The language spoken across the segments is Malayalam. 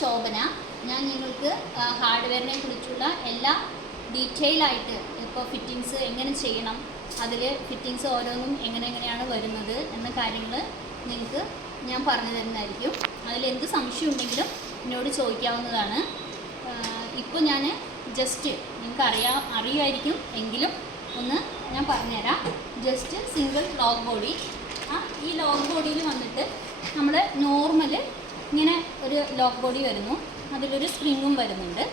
ശോഭന. ഞാൻ നിങ്ങൾക്ക് ഹാർഡ്വെയറിനെ കുറിച്ചുള്ള എല്ലാ ഡീറ്റെയിൽ ആയിട്ട് ഇപ്പോൾ ഫിറ്റിങ്സ് എങ്ങനെ ചെയ്യണം അതിൽ ഫിറ്റിങ്സ് ഓരോന്നും എങ്ങനെ എങ്ങനെയാണ് വരുന്നത് എന്ന കാര്യങ്ങൾ നിങ്ങൾക്ക് ഞാൻ പറഞ്ഞു തരുന്നതായിരിക്കും. അതിൽ എന്ത് സംശയം ഉണ്ടെങ്കിലും എന്നോട് ചോദിക്കാവുന്നതാണ്. ഇപ്പോൾ ഞാൻ ജസ്റ്റ് നിങ്ങൾക്ക് അറിയാ അറിയുമായിരിക്കും എങ്കിലും ഒന്ന് ഞാൻ പറഞ്ഞുതരാം. ജസ്റ്റ് സിംഗിൾ ലോക്ക് ബോഡി ആ ഈ ലോക്ക് ബോഡിയിൽ വന്നിട്ട് നമ്മൾ നോർമൽ ഇങ്ങനെ ഒരു ലോക്ക് ബോഡി വരുന്നു. അതിലൊരു സ്പ്രിങ്ങും വരുന്നുണ്ട്.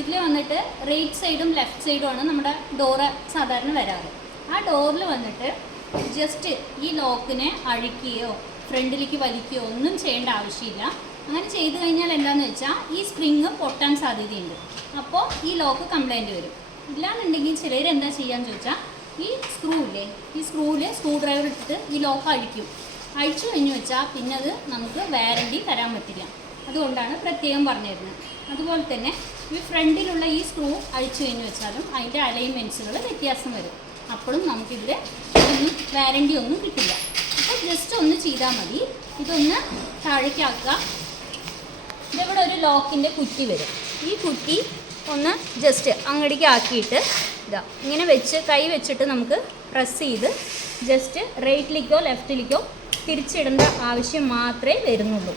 ഇതിൽ വന്നിട്ട് റൈറ്റ് സൈഡും ലെഫ്റ്റ് സൈഡും ആണ് നമ്മുടെ ഡോറ് സാധാരണ വരാറ്. ആ ഡോറിൽ വന്നിട്ട് ജസ്റ്റ് ഈ ലോക്കിനെ അഴിക്കുകയോ ഫ്രണ്ടിലേക്ക് വലിക്കുകയോ ഒന്നും ചെയ്യേണ്ട ആവശ്യമില്ല. അങ്ങനെ ചെയ്തു കഴിഞ്ഞാൽ എന്താണെന്ന് വെച്ചാൽ ഈ സ്പ്രിങ് പൊട്ടാൻ സാധ്യതയുണ്ട്. അപ്പോൾ ഈ ലോക്ക് കംപ്ലൈന്റ് വരും. ഇല്ലാന്നുണ്ടെങ്കിൽ ചിലർ എന്താ ചെയ്യാന്ന് ചോദിച്ചാൽ ഈ സ്ക്രൂ ഇല്ലേ ഈ സ്ക്രൂവിൽ സ്ക്രൂ ഡ്രൈവർ ഇട്ടിട്ട് ഈ ലോക്ക് അഴിക്കും. അഴിച്ചു കഴിഞ്ഞു വെച്ചാൽ പിന്നെ അത് നമുക്ക് വാരണ്ടി തരാൻ പറ്റില്ല. അതുകൊണ്ടാണ് പ്രത്യേകം പറഞ്ഞിരുന്നത്. അതുപോലെ തന്നെ ഈ ഫ്രണ്ടിലുള്ള ഈ സ്ക്രൂ അഴിച്ചു കഴിഞ്ഞു വെച്ചാലും അതിന്റെ അലൈൻമെന്റ്സുകൾ വ്യത്യാസം വരും. അപ്പോഴും നമുക്കിതിൽ ഒന്നും വാരണ്ടി ഒന്നും കിട്ടില്ല. അപ്പോൾ ജസ്റ്റ് ഒന്ന് ചെയ്താൽ മതി. ഇതൊന്ന് താഴേക്കാക്കുക. ഇതിവിടെ ഒരു ലോക്കിന്റെ കുറ്റി വരും. ഈ കുറ്റി ഒന്ന് ജസ്റ്റ് അങ്ങടേക്ക് ആക്കിയിട്ട് ഇതാ ഇങ്ങനെ വെച്ച് കൈ വെച്ചിട്ട് നമുക്ക് പ്രസ് ചെയ്ത് ജസ്റ്റ് റൈറ്റിലേക്കോ ലെഫ്റ്റിലേക്കോ തിരിച്ചിടേണ്ട ആവശ്യം മാത്രമേ വരുന്നുള്ളൂ.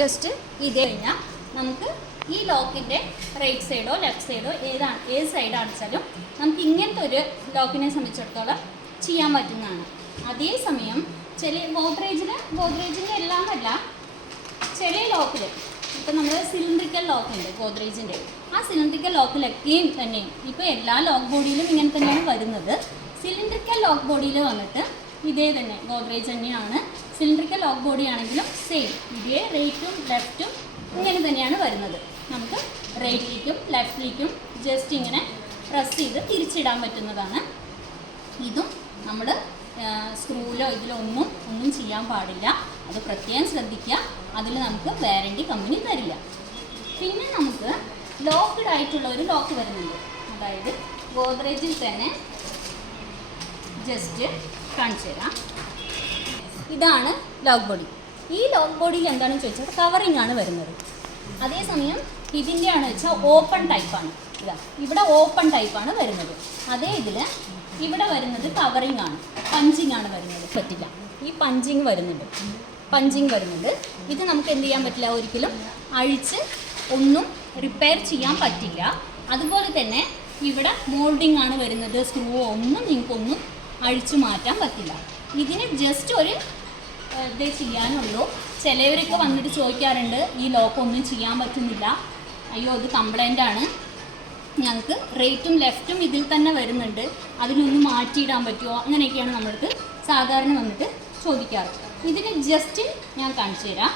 ജസ്റ്റ് ഇത് കഴിഞ്ഞാൽ നമുക്ക് ഈ ലോക്കിന്റെ റൈറ്റ് സൈഡോ ലെഫ്റ്റ് സൈഡോ ഏതാണ് ഏത് സൈഡ് വെച്ചാലും നമുക്ക് ഇങ്ങനത്തെ ഒരു ലോക്കിനെ സംബന്ധിച്ചിടത്തോളം ചെയ്യാൻ പറ്റുന്നതാണ്. അതേസമയം ചില ഗോദ്രേജിന് ഗോദ്രേജിന്റെ എല്ലാമല്ല ചില ലോക്കിൽ ഇപ്പം നമ്മൾ സിലിണ്ടറിക്കൽ ലോക്കുണ്ട് ഗോദ്രേജിന്റെ ആ സിലിണ്ടറിക്കൽ ലോക്കിലൊക്കെയും തന്നെയും ഇപ്പോൾ എല്ലാ ലോക്ക് ബോഡിയിലും ഇങ്ങനെ തന്നെയാണ് വരുന്നത്. സിലിണ്ടറിക്കൽ ലോക്ക് ബോഡിയിൽ വന്നിട്ട് ഇതേ തന്നെ ഗോദ്രേജ് തന്നെയാണ്. സിലിണ്ടറിക്കൽ ലോക്ക് ബോഡി ആണെങ്കിലും സെയിം ഇതേ റേറ്റും ലെഫ്റ്റും ഇങ്ങനെ തന്നെയാണ് വരുന്നത്. നമുക്ക് റൈറ്റിലേക്കും ലെഫ്റ്റിലേക്കും ജസ്റ്റ് ഇങ്ങനെ പ്രസ് ചെയ്ത് തിരിച്ചിടാൻ പറ്റുന്നതാണ്. ഇതും നമ്മൾ സ്ക്രൂവിലോ ഇതിലോ ഒന്നും ഒന്നും ചെയ്യാൻ പാടില്ല. അത് പ്രത്യേകം ശ്രദ്ധിക്കുക. അതിൽ നമുക്ക് വാറണ്ടി കമ്പനി തരില്ല. പിന്നെ നമുക്ക് ലോക്ക്ഡ് ആയിട്ടുള്ള ഒരു ലോക്ക് വരുന്നുണ്ട്. അതായത് ഗോദ്രേജിൽ തന്നെ ജസ്റ്റ് കാണിച്ചു തരാം. ഇതാണ് ലോക്ക് ബോഡി ഈ ലോക്ക് ബോഡിയിൽ എന്താണെന്ന് ചോദിച്ചാൽ കവറിങ് ആണ് വരുന്നത്. അതേസമയം ഇതിന്റെ ആണ് വെച്ചാൽ ഓപ്പൺ ടൈപ്പാണ് ഇതാ ഇവിടെ ഓപ്പൺ ടൈപ്പാണ് വരുന്നത്. അതേ ഇതിൽ ഇവിടെ വരുന്നത് കവറിങ് ആണ്. പഞ്ചിങ് ആണ് വരുന്നത്. പറ്റില്ല. ഈ പഞ്ചിങ് വരുന്നുണ്ട്. പഞ്ചിങ് വരുന്നുണ്ട്. ഇത് നമുക്ക് എന്ത് ചെയ്യാൻ പറ്റില്ല? ഒരിക്കലും അഴിച്ച് ഒന്നും റിപ്പയർ ചെയ്യാൻ പറ്റില്ല. അതുപോലെ തന്നെ ഇവിടെ മോൾഡിംഗ് ആണ് വരുന്നത്. സ്ക്രൂ ഒന്നും നിങ്ങൾക്കൊന്നും അഴിച്ചു മാറ്റാൻ പറ്റില്ല. ഇതിന് ജസ്റ്റ് ഒരു ഇതേ ചെയ്യാനുള്ളൂ. ചിലവരൊക്കെ വന്നിട്ട് ചോദിക്കാറുണ്ട് ഈ ലോക്ക് ഒന്നും ചെയ്യാൻ പറ്റുന്നില്ല. അയ്യോ അത് കംപ്ലൈന്റ് ആണ്. ഞങ്ങൾക്ക് റേറ്റും ലെഫ്റ്റും ഇതിൽ തന്നെ വരുന്നുണ്ട്. അതിനൊന്നും മാറ്റിയിടാൻ പറ്റുമോ? അങ്ങനെയൊക്കെയാണ് നമ്മൾക്ക് സാധാരണ വന്നിട്ട് ചോദിക്കാറ്. ഇതിന് ജസ്റ്റ് ഞാൻ കാണിച്ചു തരാം.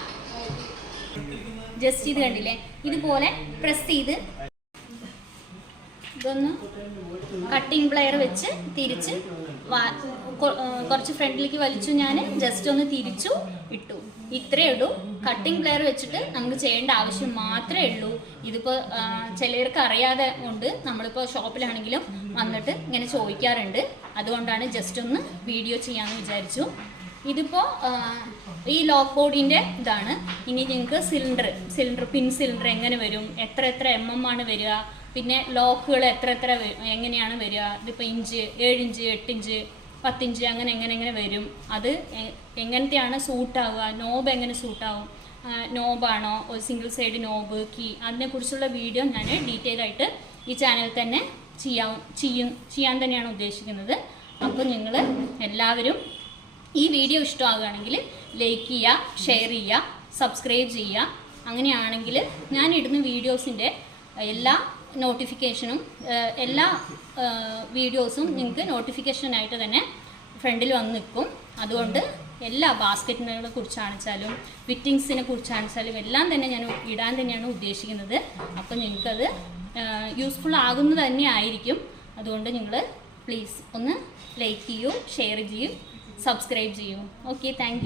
ജസ്റ്റ് ഇത് കണ്ടില്ലേ? ഇതുപോലെ പ്രസ് ചെയ്ത് ഇതൊന്ന് കട്ടിങ് പ്ലെയർ വെച്ച് തിരിച്ച് കുറച്ച് ഫ്രണ്ടിലേക്ക് വലിച്ചു ഞാൻ ജസ്റ്റ് ഒന്ന് തിരിച്ചു ഇട്ടു. ഇത്രയേ ഉള്ളൂ. കട്ടിംഗ് പ്ലെയർ വെച്ചിട്ട് നമുക്ക് ചെയ്യേണ്ട ആവശ്യം മാത്രമേ ഉള്ളൂ. ഇതിപ്പോൾ ചിലർക്ക് അറിയാതെ കൊണ്ട് നമ്മളിപ്പോൾ ഷോപ്പിലാണെങ്കിലും വന്നിട്ട് ഇങ്ങനെ ചോദിക്കാറുണ്ട്. അതുകൊണ്ടാണ് ജസ്റ്റ് ഒന്ന് വീഡിയോ ചെയ്യാമെന്ന് വിചാരിച്ചു. ഇതിപ്പോൾ ഈ ലോക്ക് ബോർഡിന്റെ ഇതാണ്. ഇനി നിങ്ങൾക്ക് സിലിണ്ടർ സിലിണ്ടർ പിൻ സിലിണ്ടർ എങ്ങനെ വരും? എത്ര എത്ര എം എം ആണ് വരിക? പിന്നെ ലോക്കുകൾ എത്ര എത്ര എങ്ങനെയാണ് വരിക? ഇതിപ്പോൾ ഇഞ്ച് ഏഴിഞ്ച് എട്ടിഞ്ച് പത്തിഞ്ച് അങ്ങനെ എങ്ങനെ എങ്ങനെ വരും? അത് എങ്ങനത്തെയാണ് സൂട്ടാവുക? നോബ് എങ്ങനെ സൂട്ടാവും? നോബാണോ? ഒരു സിംഗിൾ സൈഡ് നോബ് കീ അതിനെക്കുറിച്ചുള്ള വീഡിയോ ഞാൻ ഡീറ്റെയിൽ ആയിട്ട് ഈ ചാനലിൽ തന്നെ ചെയ്യാവും ചെയ്യും ചെയ്യാൻ തന്നെയാണ് ഉദ്ദേശിക്കുന്നത്. അപ്പോൾ നിങ്ങൾ എല്ലാവരും ഈ വീഡിയോ ഇഷ്ടമാകുകയാണെങ്കിൽ ലൈക്ക് ചെയ്യുക ഷെയർ ചെയ്യുക സബ്സ്ക്രൈബ് ചെയ്യുക. അങ്ങനെയാണെങ്കിൽ ഞാൻ ഇടുന്ന വീഡിയോസിന്റെ എല്ലാ നോട്ടിഫിക്കേഷനും എല്ലാ വീഡിയോസും നിങ്ങൾക്ക് നോട്ടിഫിക്കേഷനായിട്ട് തന്നെ ഫ്രണ്ടിൽ വന്ന് നിൽക്കും. അതുകൊണ്ട് എല്ലാ ബാസ്ക്കറ്റിനെ കുറിച്ചാണെച്ചാലും ഫിറ്റിങ്സിനെ കുറിച്ചാണെച്ചാലും എല്ലാം തന്നെ ഞാൻ ഇടാൻ തന്നെയാണ് ഉദ്ദേശിക്കുന്നത്. അപ്പോൾ നിങ്ങൾക്കത് യൂസ്ഫുൾ ആകുന്നത് തന്നെ ആയിരിക്കും. അതുകൊണ്ട് നിങ്ങൾ പ്ലീസ് ഒന്ന് ലൈക്ക് ചെയ്യൂ ഷെയർ ചെയ്യൂ സബ്സ്ക്രൈബ് ചെയ്യൂ. Okay thank